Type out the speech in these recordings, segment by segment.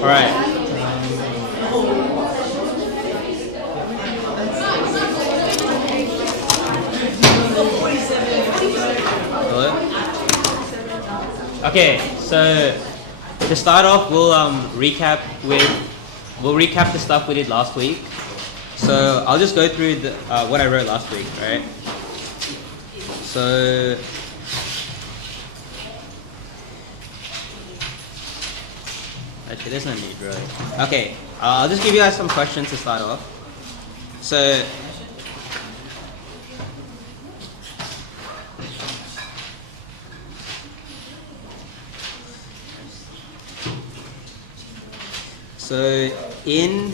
All right. Hello? Okay, so to start off, we'll recap the stuff we did last week. So I'll just go through what I wrote last week, right? So actually, there's no need really. Okay, I'll just give you guys some questions to start off. So in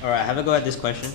all right, have a go at this question.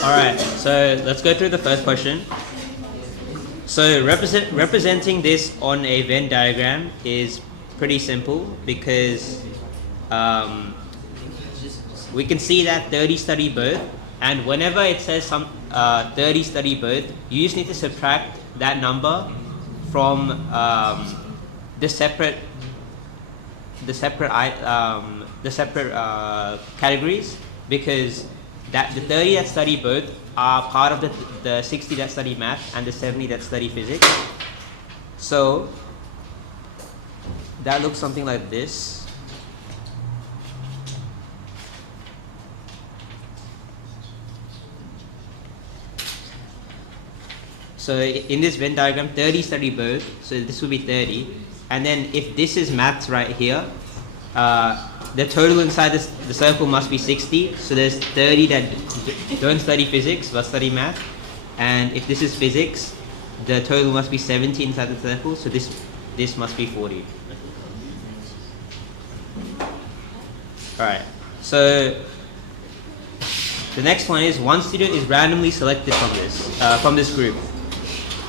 Alright, so let's go through the first question. So representing this on a Venn diagram is pretty simple because we can see that 30 study both, and whenever it says 30 study both, you just need to subtract that number from the separate categories, because that the 30 that study both are part of the 60 that study math and the 70 that study physics. So that looks something like this. So in this Venn diagram, 30 study both, so this will be 30. And then if this is maths right here, the total inside the circle must be 60. So there's 30 that don't study physics but study math. And if this is physics, the total must be 70 inside the circle. So this must be 40. Alright, so the next one is one student is randomly selected from this group.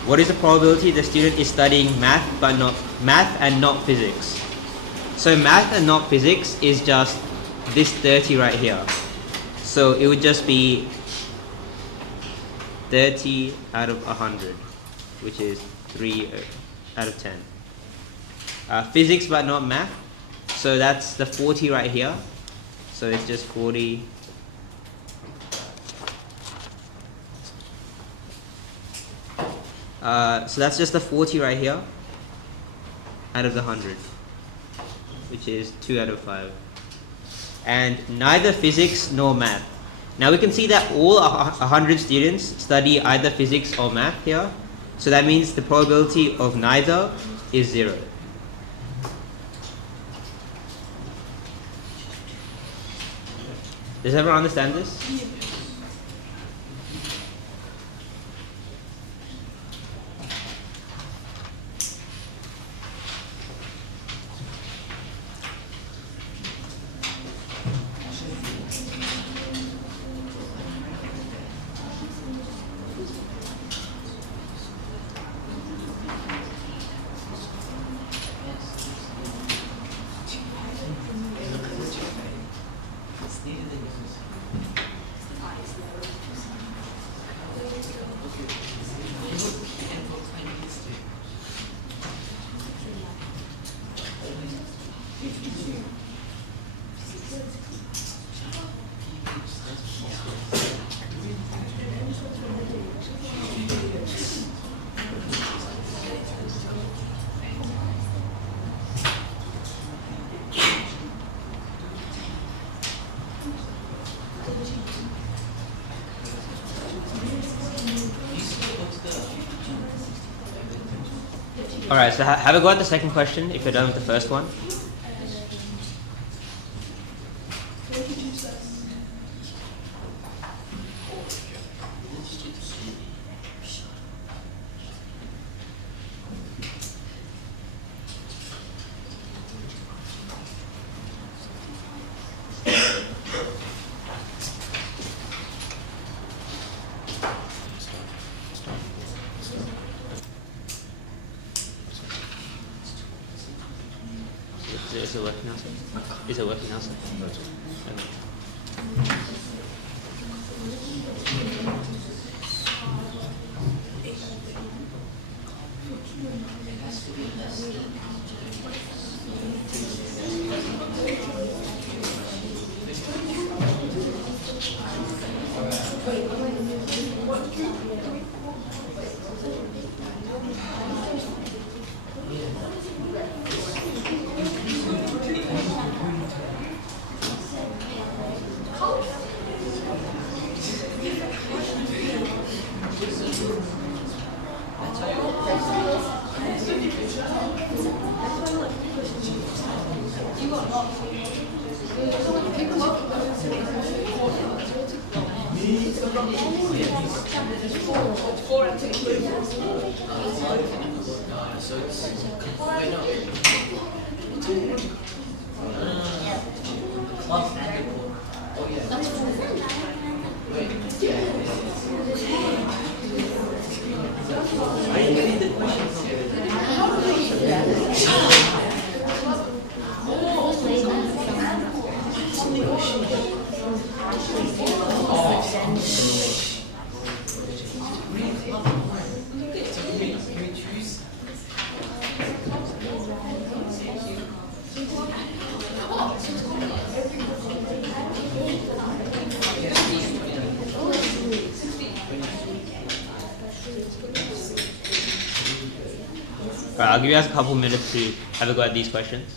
What is the probability the student is studying math and not physics? So math and not physics is just this 30 right here. So it would just be 30 out of 100, which is 3 out of 10. Physics but not math, so that's the 40 right here. So it's just 40. So that's just the 40 right here out of the 100, which is 2 out of 5. And neither physics nor math. Now we can see that all 100 students study either physics or math here. So that means the probability of neither is 0. Does everyone understand this? Alright, so have a go at the second question if you're done with the first one. Is it working now, sir? Is it working now, sir? So it's wait, no. Club and the court. Oh yeah. Wait. I didn't get the question from Alright, I'll give you guys a couple minutes to have a go at these questions.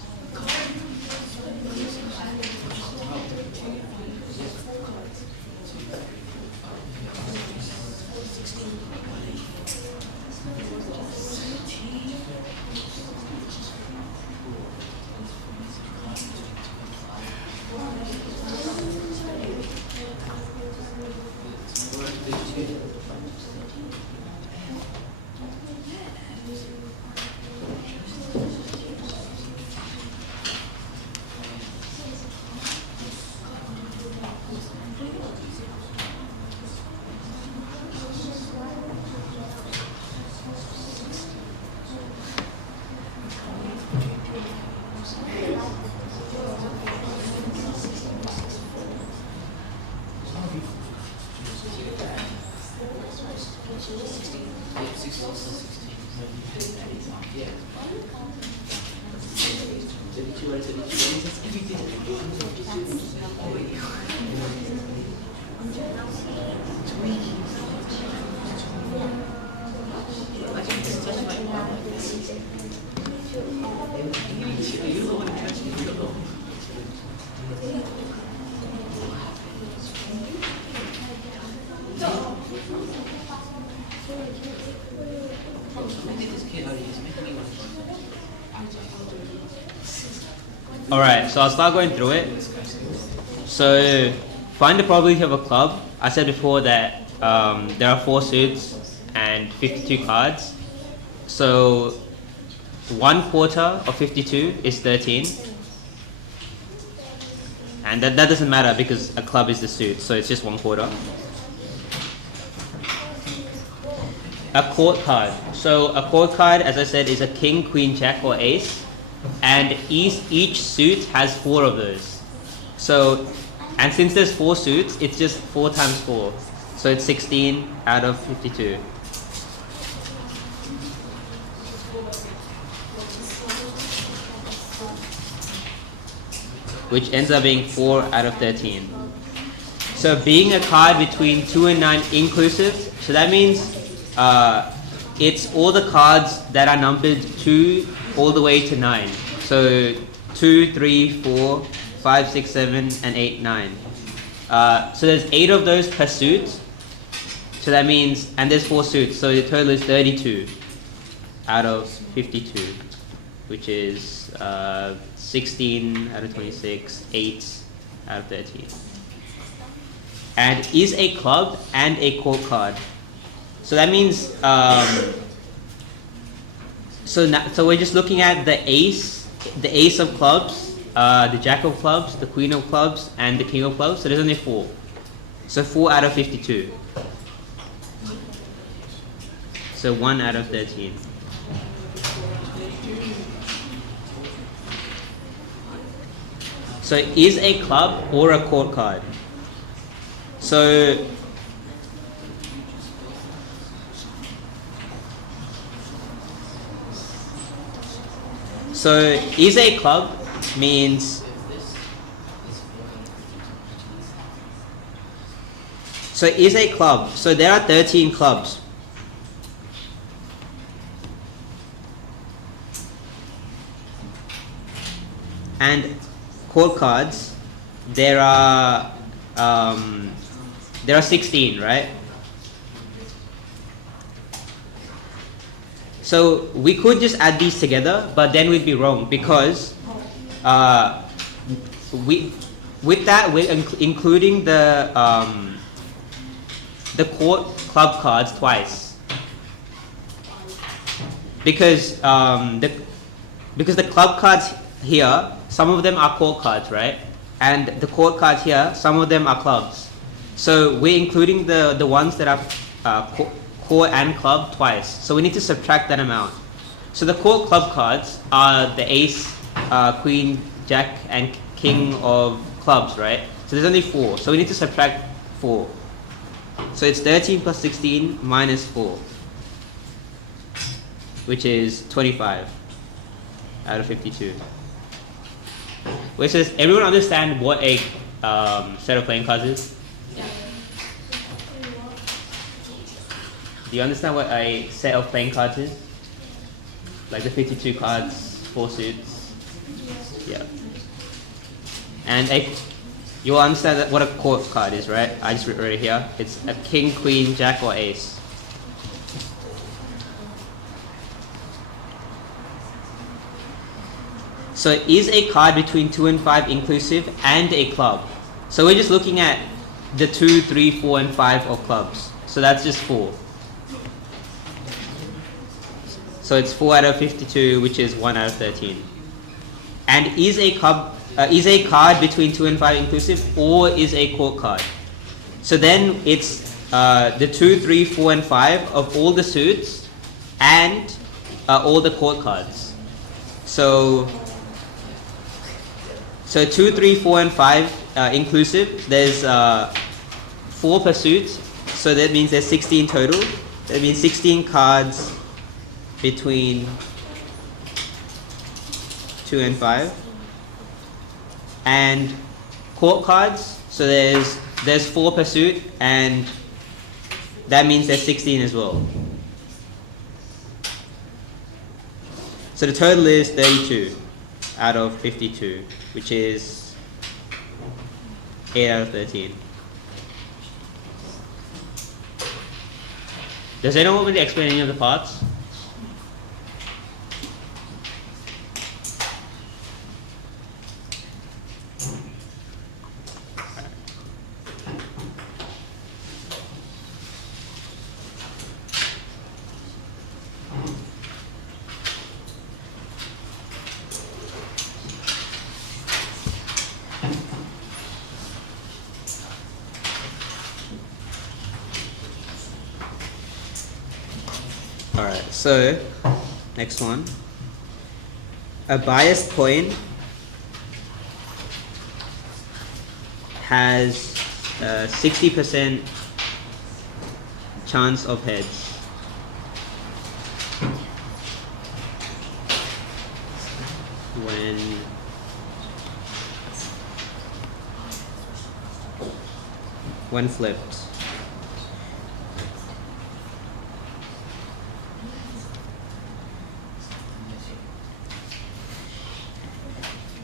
Alright, so I'll start going through it. So, find the probability of a club. I said before that there are 4 suits and 52 cards. So, 1/4 of 52 is 13. And that doesn't matter because a club is the suit, so it's just 1/4. A court card. So a court card, as I said, is a king, queen, jack, or ace. And each suit has 4 of those. So, and since there's 4 suits, it's just 4 times 4. So it's 16 out of 52. Which ends up being 4 out of 13. So being a card between 2 and 9 inclusive, so that means it's all the cards that are numbered 2 all the way to 9. So 2, 3, 4, 5, 6, 7, and 8, 9. So there's 8 of those per suit. So that means, and there's 4 suits, so the total is 32 out of 52, which is 16 out of 26, 8 out of 13. And is a club and a court card. So that means, so we're just looking at the ace of clubs, the jack of clubs, the queen of clubs, and the king of clubs. So there's only 4. So 4 out of 52. So 1 out of 13. So is a club or a court card? So is a club means, so is a club, so there are 13 clubs. And court cards, there are 16, right? So we could just add these together, but then we'd be wrong because with that we're including the the court club cards twice. Because the club cards here, some of them are court cards, right? And the court cards here, some of them are clubs. So we're including the ones that are court and club twice. So we need to subtract that amount. So the court club cards are the ace, queen, jack, and king of clubs, right? So there's only 4. So we need to subtract 4. So it's 13 plus 16 minus 4, which is 25 out of 52. Which says, everyone understand what a set of playing cards is? Yeah. Do you understand what a set of playing cards is? Like the 52 cards, 4 suits. Yeah. And you'll understand what a court card is, right? I just wrote it here. It's a king, queen, jack, or ace. So is a card between 2 and 5 inclusive and a club? So we're just looking at the 2, 3, 4, and 5 of clubs. So that's just 4. So it's 4 out of 52, which is 1 out of 13. And is a card between 2 and 5 inclusive, or is a court card? So then it's the 2, 3, 4, and 5 of all the suits and all the court cards. So 2, 3, 4, and 5 inclusive. There's 4 per suit, so that means there's 16 total. That means 16 cards between 2 and 5. And court cards, so there's 4 per suit, and that means there's 16 as well. So the total is 32 out of 52, which is 8 out of 13. Does anyone want me to explain any of the parts? Alright, so next one. A biased coin has 60% chance of heads. When flipped.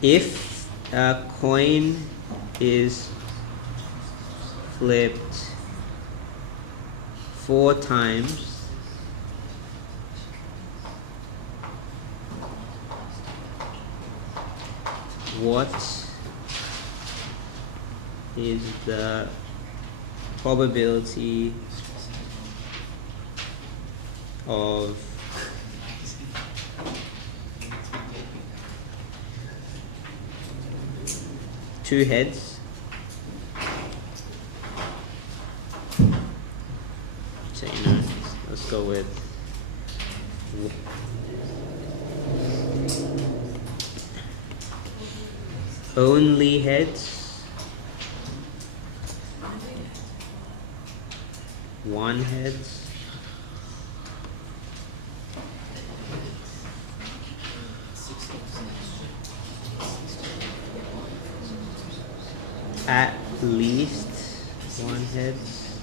If a coin is flipped 4 times, what is the probability of two heads? So, let's go with only heads, 1 heads, at least 1 heads,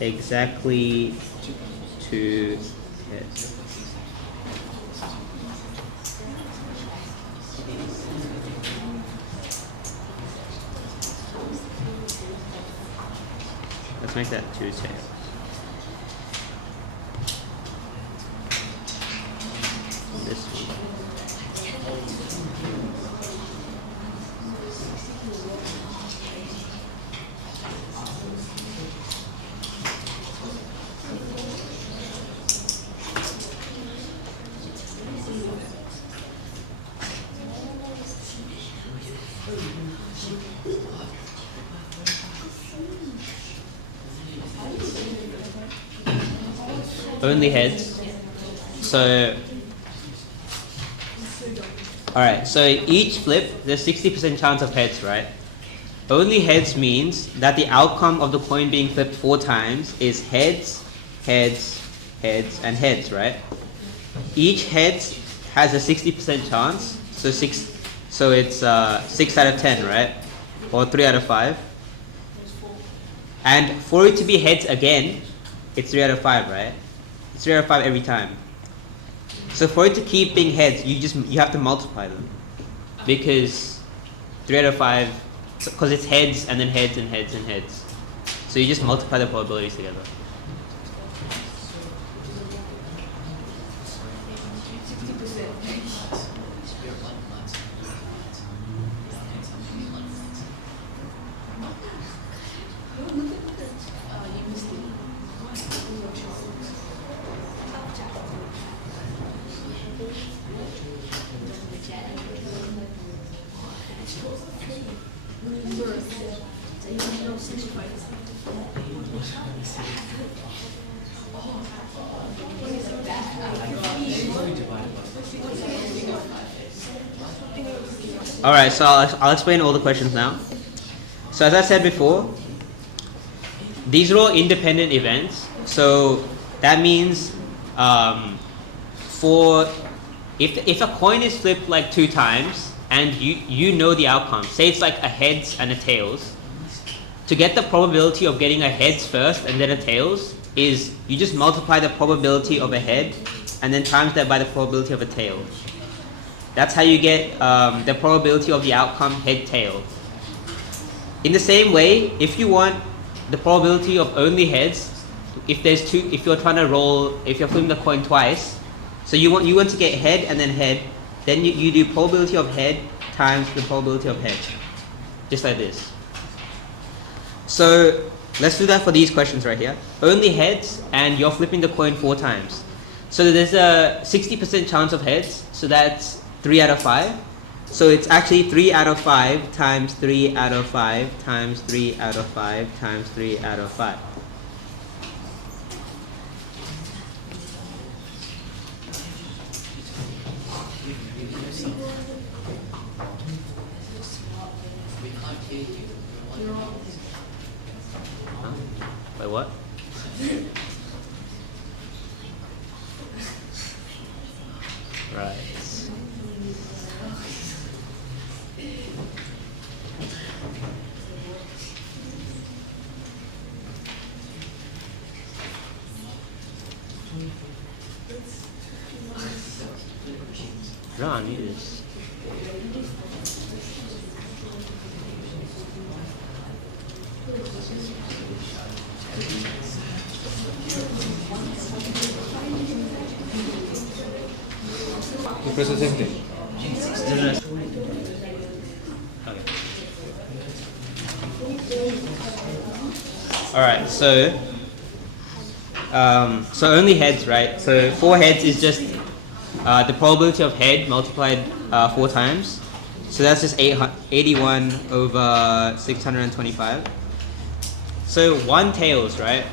exactly 2 heads. Let's make that 2 tails. This one. only heads. So, alright, so each flip, there's 60% chance of heads, right? Only heads means that the outcome of the coin being flipped 4 times is heads, heads, heads, and heads, right? Each heads has a 60% chance, so it's 6 out of 10, right? Or 3 out of 5. And for it to be heads again, it's 3 out of 5, right? It's 3 out of 5 every time. So for it to keep being heads, you have to multiply them, because 3 out of 5, because it's heads and then heads and heads and heads. So you just multiply the probabilities together. Alright, so I'll explain all the questions now. So as I said before, these are all independent events. So that means if a coin is flipped like 2 times and you know the outcome, say it's like a heads and a tails, to get the probability of getting a heads first and then a tails is you just multiply the probability of a head and then times that by the probability of a tail. That's how you get the probability of the outcome head-tail. In the same way, if you want the probability of only heads, if you're trying to roll, if you're flipping the coin twice, so you want to get head and then head, then you do probability of head times the probability of head, just like this. So let's do that for these questions right here. Only heads, and you're flipping the coin 4 times. So there's a 60% chance of heads, so that's 3 out of 5. So it's actually 3 out of 5 times 3 out of 5 times 3 out of 5 times 3 out of 5. Huh? Wait, what? Right. No, I need this. You press the same thing. Okay. Alright, so only heads, right? So 4 heads is just the probability of head multiplied 4 times. So that's just 81 over 625. So 1 tails, right?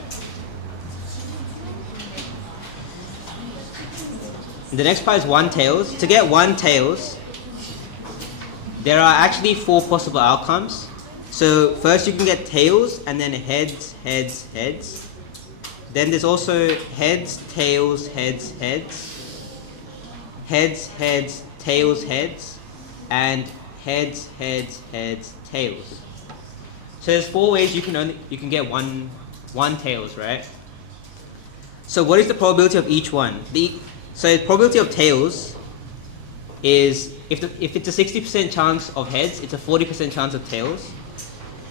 The next part is 1 tails. To get 1 tails, there are actually 4 possible outcomes. So first you can get tails and then heads, heads, heads. Then there's also heads, tails, heads, heads. Heads, heads, tails, heads. And heads, heads, heads, tails. So there's 4 ways you can get one tails, right? So what is the probability of each one? So the probability of tails is, if it's a 60% chance of heads, it's a 40% chance of tails.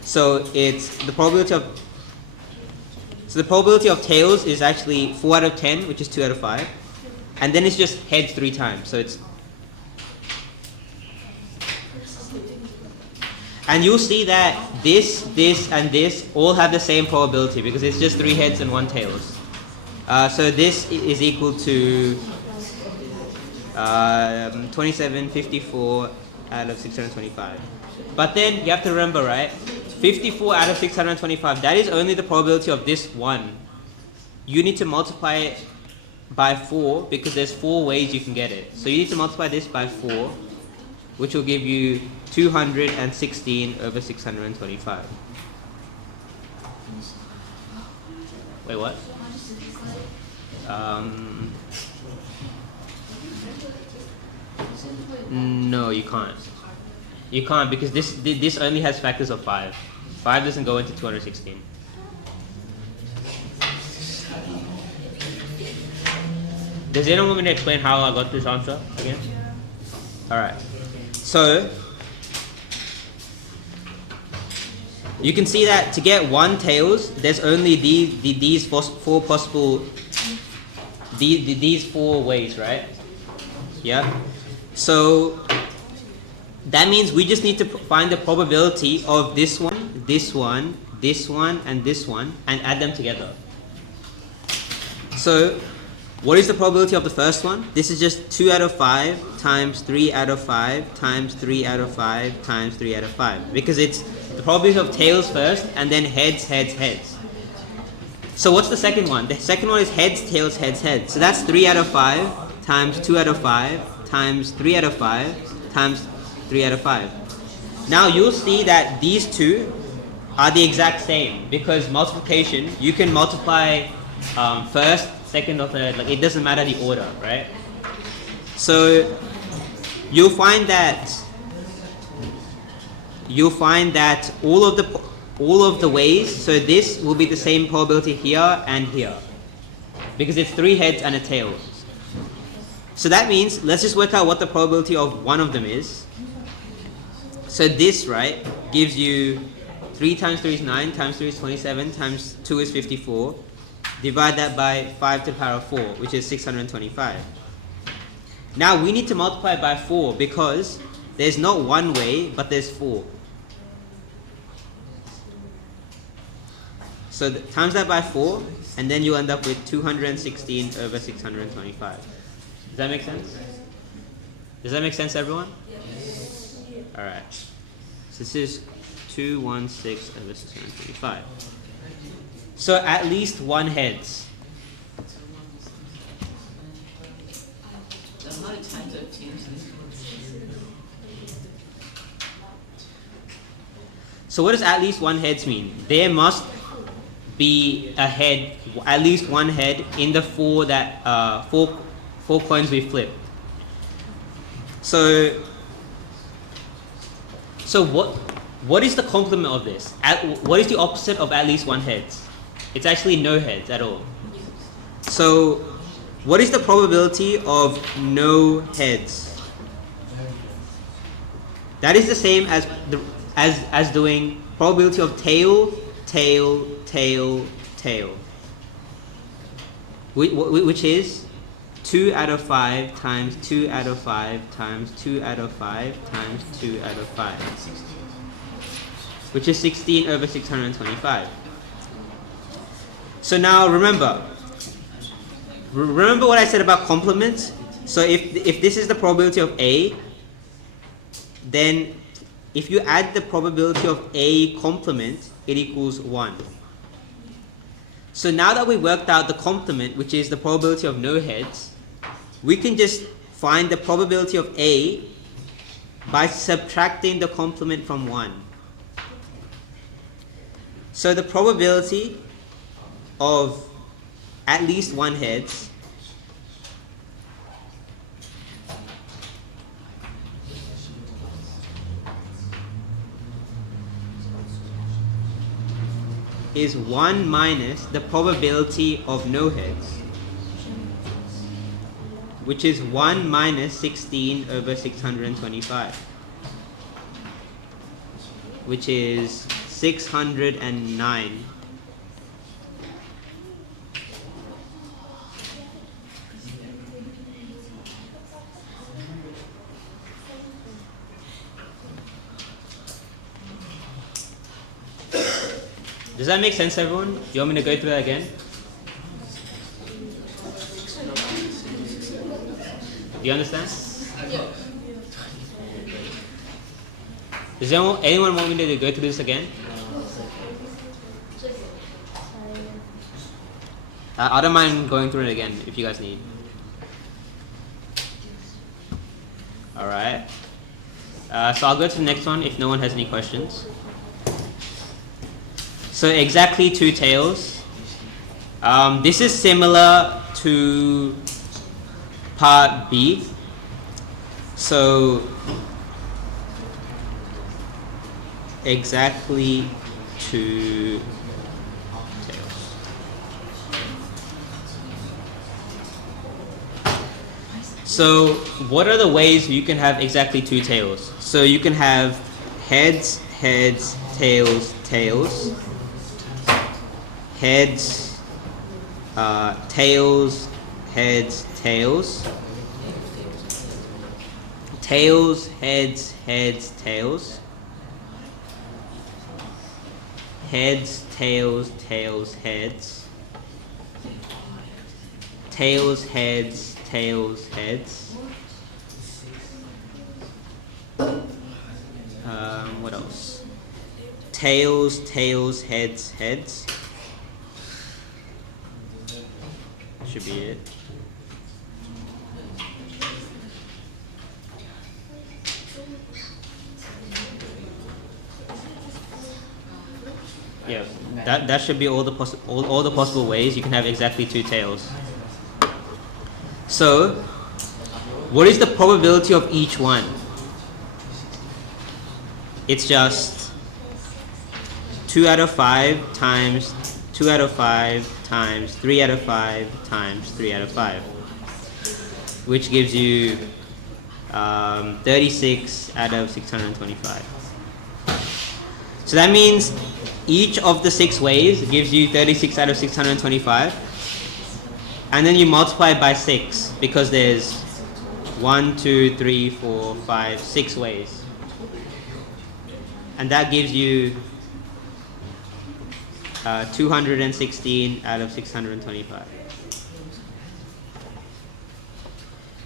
So the probability of tails is actually 4 out of 10, which is 2 out of 5. And then it's just heads 3 times. So it's, and you'll see that this, and this all have the same probability because it's just 3 heads and 1 tails. So this is equal to 2754 out of 625. But then you have to remember, right? 54 out of 625, that is only the probability of this one. You need to multiply it by 4 because there's 4 ways you can get it. So you need to multiply this by 4, which will give you 216 over 625. Wait, what? No, you can't. You can't because this only has factors of 5. 5 doesn't go into 216. Does anyone want me to explain how I got this answer again? Alright. So, you can see that to get 1 tails, there's only these 4 possible, these 4 ways, right? Yeah? So, that means we just need to find the probability of this one, this one, this one, and this one, and add them together. So, what is the probability of the first one? This is just 2 out of 5 times 3 out of 5 times 3 out of 5 times 3 out of 5. Because it's the probability of tails first, and then heads, heads, heads. So what's the second one? The second one is heads, tails, heads, heads. So that's 3 out of 5 times 2 out of 5 times 3 out of 5 times 3 out of 5. Now you'll see that these two are the exact same because multiplication, you can multiply first, second, or third. Like it doesn't matter the order, right? So you'll find that all of the ways. So this will be the same probability here and here because it's 3 heads and a tail. So that means let's just work out what the probability of one of them is. So this, right, gives you 3 times 3 is 9, times 3 is 27, times 2 is 54. Divide that by 5 to the power of 4, which is 625. Now we need to multiply by 4 because there's not one way, but there's 4. So times that by 4, and then you end up with 216 over 625. Does that make sense? Does that make sense, everyone? Yes. Alright. So this is 216 over 625. So at least 1 heads. So what does at least 1 heads mean? There must be a head, at least 1 head in the 4 coins we flipped. So what is the complement of this? What is the opposite of at least 1 heads? It's actually no heads at all. So what is the probability of no heads? That is the same as doing probability of tail, tail, tail, tail. Which is 2 out of 5 times 2 out of 5 times 2 out of 5 times 2 out of 5. Which is 16 over 625. So now remember what I said about complements. So if this is the probability of A, then if you add the probability of A complement, it equals 1. So now that we worked out the complement, which is the probability of no heads, we can just find the probability of A by subtracting the complement from 1. So the probability of at least 1 heads is 1 minus the probability of no heads, which is 1 minus 16 over 625, which is 609. Does that make sense, everyone? Do you want me to go through that again? Do you understand? Does anyone want me to go through this again? I don't mind going through it again if you guys need. Alright. So I'll go to the next one if no one has any questions. So exactly 2 tails. This is similar to part B. So exactly 2 tails. So what are the ways you can have exactly 2 tails? So you can have heads, heads, tails, tails, heads, tails, heads, tails, tails, heads, heads, tails, heads, tails, tails, heads, tails, heads, tails, heads. What else? Tails, tails, heads, heads. Should be it. Yeah, that should be all the possible ways you can have exactly 2 tails. So, what is the probability of each one? It's just 2 out of 5 times 2 out of 5 times 3 out of 5 times 3 out of 5, which gives you 36 out of 625. So that means each of the 6 ways gives you 36 out of 625, and then you multiply it by 6 because there's 1, 2, 3, 4, 5, 6 ways, and that gives you 216 out of 625.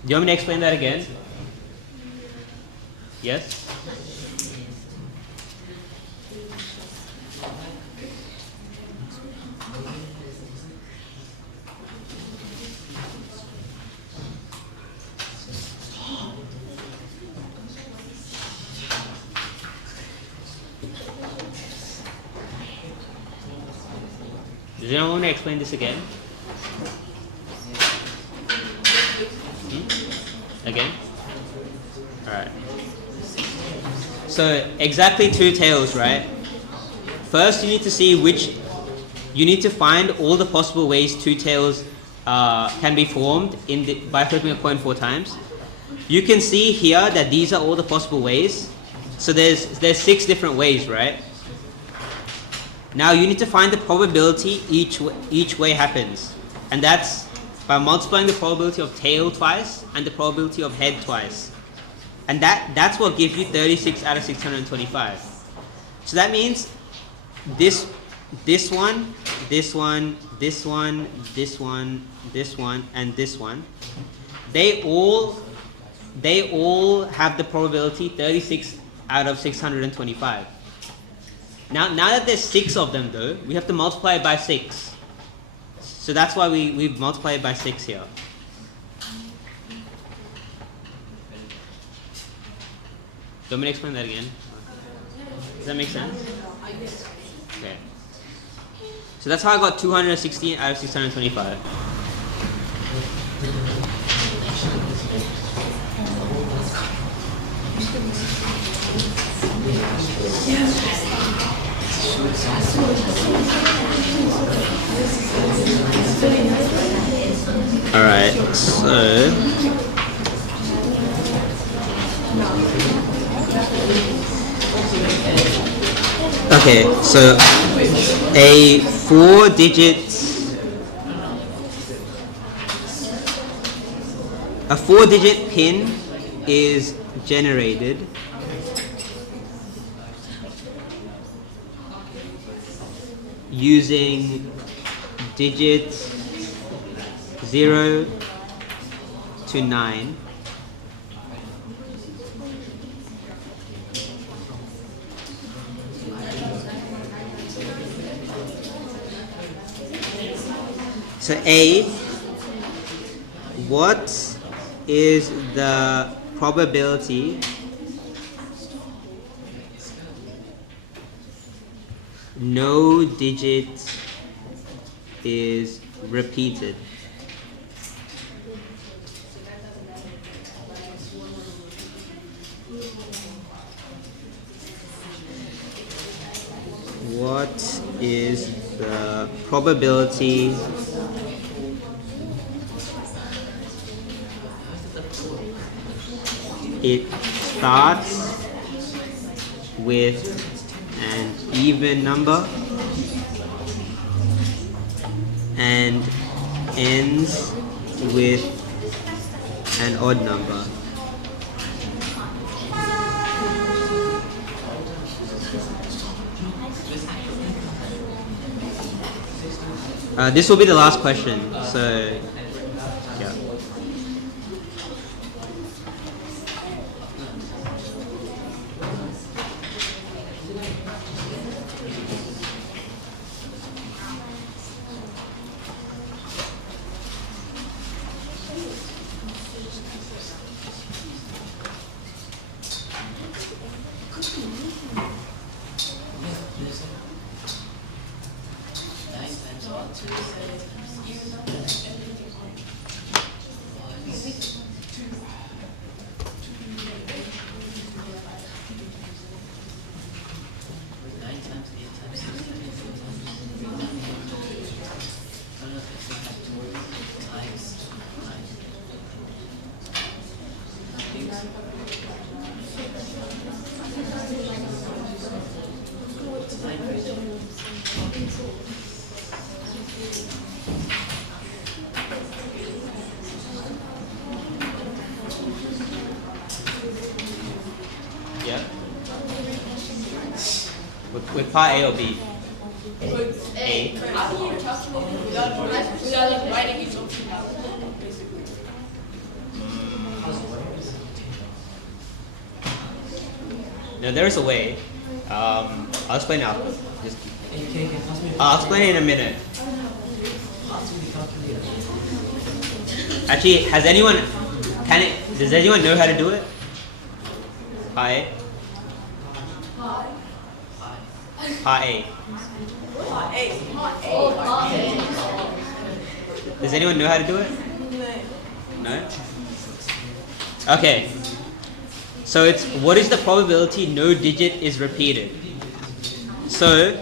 Do you want me to explain that again? Yes? Does anyone want to explain this again? Again? Alright. So exactly 2 tails, right? First you need to see you need to find all the possible ways 2 tails can be formed by flipping a coin 4 times. You can see here that these are all the possible ways. So there's 6 different ways, right? Now you need to find the probability each way happens, and that's by multiplying the probability of tail twice and the probability of head twice, and that's what gives you 36 out of 625. So that means this one, this one, this one, this one, this one, and this one, they all have the probability 36 out of 625. Now that there's 6 of them though, we have to multiply it by 6. So that's why we multiply it by 6 here. Do you want me to explain that again? Does that make sense? Okay. So that's how I got 216 out of 625. Alright, so okay, so a 4-digit pin is generated using digits 0 to 9. So So A, what is the probability no digit is repeated? What is the probability it starts with an even number and ends with an odd number? This will be the last question, so yeah. Yeah. With part A or B? A. Without writing each option out, basically. No, there is a way. I'll explain now. I'll explain it in a minute. Actually, does anyone know how to do it? Part A? Part A. Does anyone know how to do it? No? Okay. So it's, what is the probability no digit is repeated? So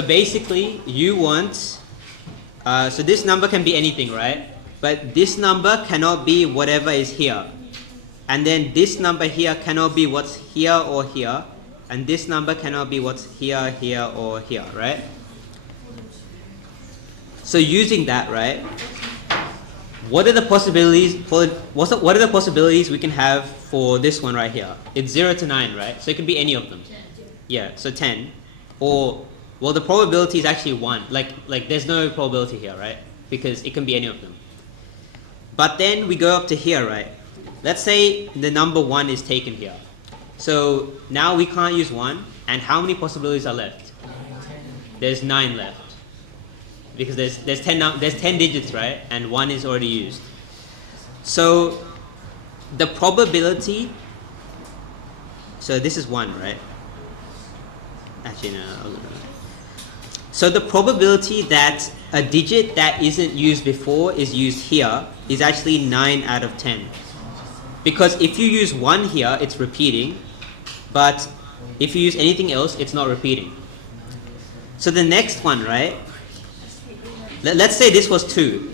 basically you want, so this number can be anything, right? But this number cannot be whatever is here. And then this number here cannot be what's here or here. And this number cannot be what's here, here, or here, right? So using that, right? What are the possibilities what are the possibilities we can have for this one right here? It's 0 to 9, right? So it can be any of them. Yeah, so 10. Or, well, the probability is actually 1. Like there's no probability here, right? Because it can be any of them. But then we go up to here, right? Let's say the number 1 is taken here. So now we can't use 1. And how many possibilities are left? There's 9 left. Because there's 10 digits, right? And 1 is already used. So the probability, so this is 1, right? Actually, no. So the probability that a digit that isn't used before is used here is actually 9 out of 10. Because if you use 1 here, it's repeating. But if you use anything else, it's not repeating. So the next one, right? Let's say this was 2.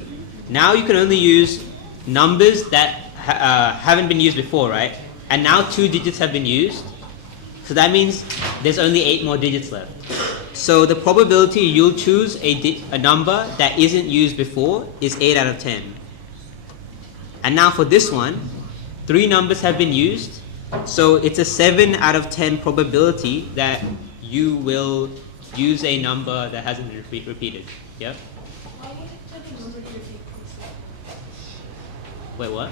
Now you can only use numbers that haven't been used before, right? And now 2 digits have been used. So that means there's only 8 more digits left. So the probability you'll choose a number that isn't used before is 8 out of 10. And now for this one, 3 numbers have been used. So it's a 7 out of 10 probability that you will use a number that hasn't been repeated. Yeah? Wait, what?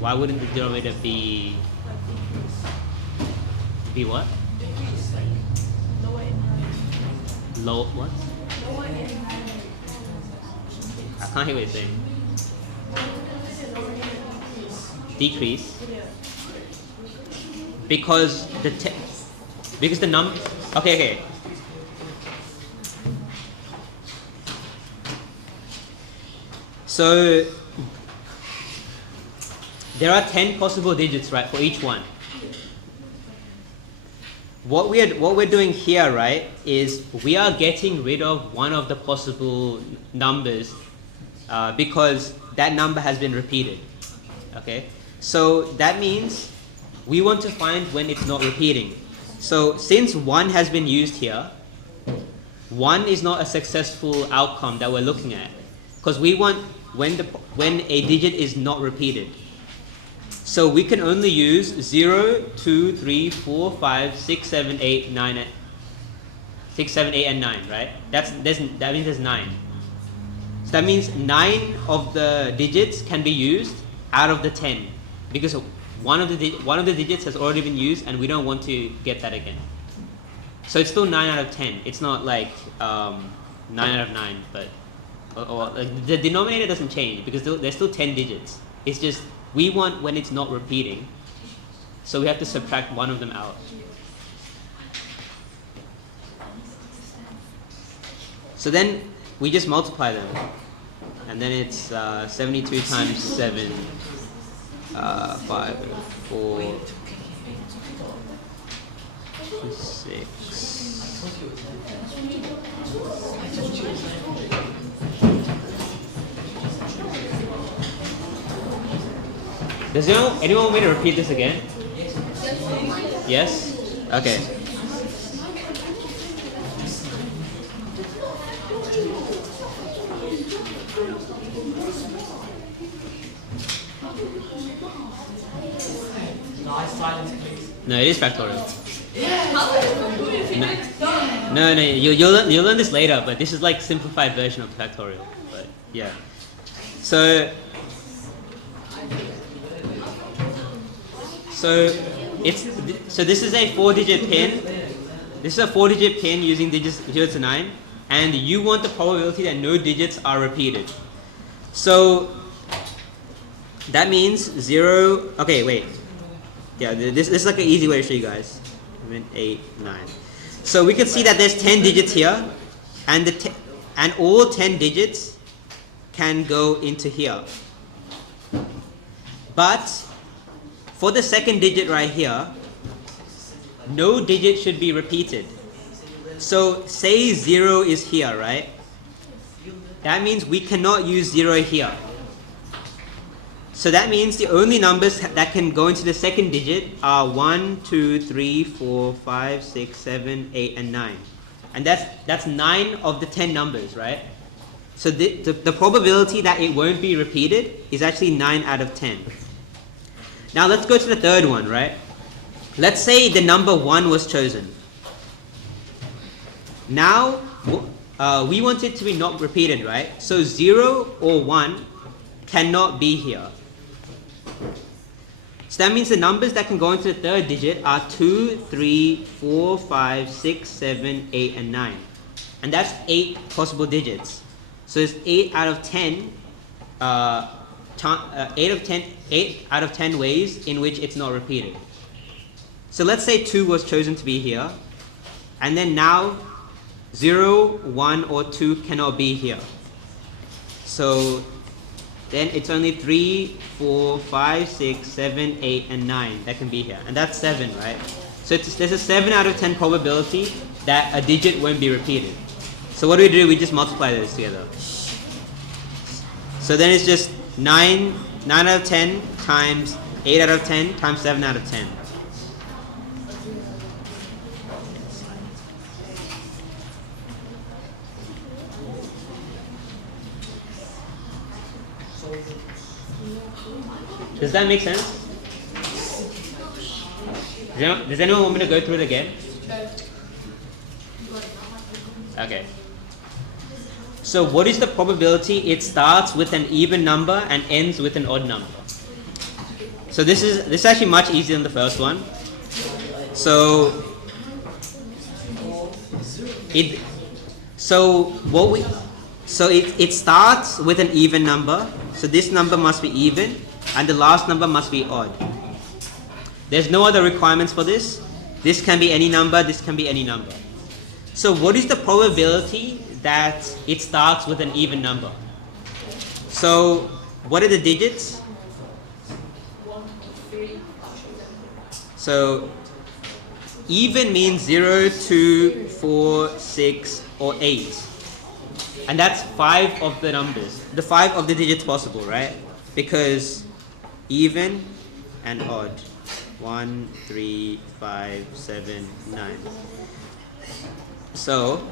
Why wouldn't the denominator be? Be what? Low what? I can't hear what you're saying. Decrease. Because the number. Okay. So there are 10 possible digits, right, for each one. What we're doing here, right, is we are getting rid of one of the possible numbers because that number has been repeated. Okay, so that means we want to find when it's not repeating. So since 1 has been used here, 1 is not a successful outcome that we're looking at, because we want when a digit is not repeated. So we can only use 0, 2, 3, 4, 5, 6, 7, 8, 9, 6, 7, 8, and 9, right? That means there's 9. So that means 9 of the digits can be used out of the 10, because one of the digits has already been used, and we don't want to get that again. So it's still 9 out of 10. It's not like 9 out of 9, but like the denominator doesn't change because there's still 10 digits. It's just we want when it's not repeating, so we have to subtract one of them out. So then we just multiply them, and then it's 72 times 7, 5, 4, 6. Does anyone want me to repeat this again? Yes? Okay. No, it is factorial. No, you'll learn this later, but this is like simplified version of factorial. But yeah. So this is a 4-digit pin. This is a 4-digit pin using digits 0 to 9, and you want the probability that no digits are repeated. So that means 0. Okay, wait. Yeah, this is like an easy way to show you guys. 8, 9. So we can see that there's 10 digits here, and and all 10 digits can go into here. But for the second digit right here, no digit should be repeated. So say 0 is here, right? That means we cannot use 0 here. So that means the only numbers that can go into the second digit are 1, 2, 3, 4, 5, 6, 7, 8, and 9. And that's 9 of the 10 numbers, right? So the probability that it won't be repeated is actually 9 out of 10. Now let's go to the third one, right? Let's say the number 1 was chosen. Now we want it to be not repeated, right? So 0 or 1 cannot be here. So that means the numbers that can go into the third digit are 2, 3, 4, 5, 6, 7, 8, and 9. And that's 8 possible digits. So it's 8 out of 10. 8 out of 10 ways in which it's not repeated. So let's say 2 was chosen to be here, and then now 0, 1, or 2 cannot be here. So then it's only 3, 4, 5, 6, 7, 8, and 9 that can be here. And that's 7, right? So there's a 7 out of 10 probability that a digit won't be repeated. So what do? We just multiply those together. So then it's just 9 out of 10 times 8 out of 10 times 7 out of 10. Does that make sense? Does anyone want me to go through it again? Okay. So what is the probability it starts with an even number and ends with an odd number? So this is actually much easier than the first one. So it starts with an even number. So this number must be even, and the last number must be odd. There's no other requirements for this. This can be any number. This can be any number. So what is the probability that it starts with an even number? So what are the digits? So even means 0, 2, 4, 6, or 8. And that's 5 of the numbers. The 5 of the digits possible, right? Because even and odd. 1, 3, 5, 7, 9. So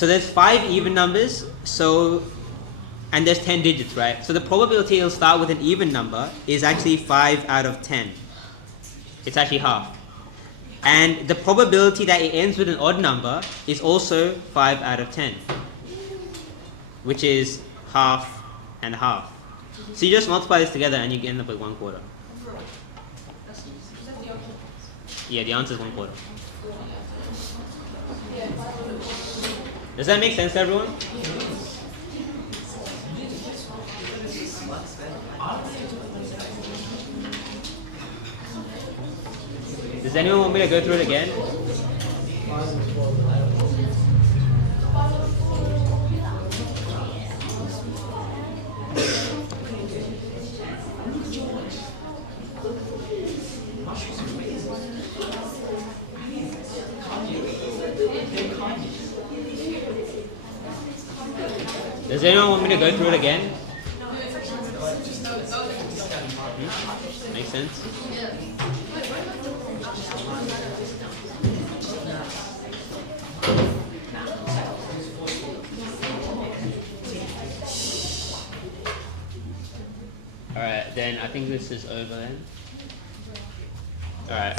there's 5 even numbers, and there's 10 digits, right? So the probability it'll start with an even number is actually 5 out of 10. It's actually half. And the probability that it ends with an odd number is also 5 out of 10, which is half and half. So you just multiply this together and you end up with 1/4. Yeah, the answer is 1/4. Does that make sense to everyone? Does anyone want me to go through it again? Does anyone want me to go through it again? Make sense? Alright, then I think this is over then. Alright.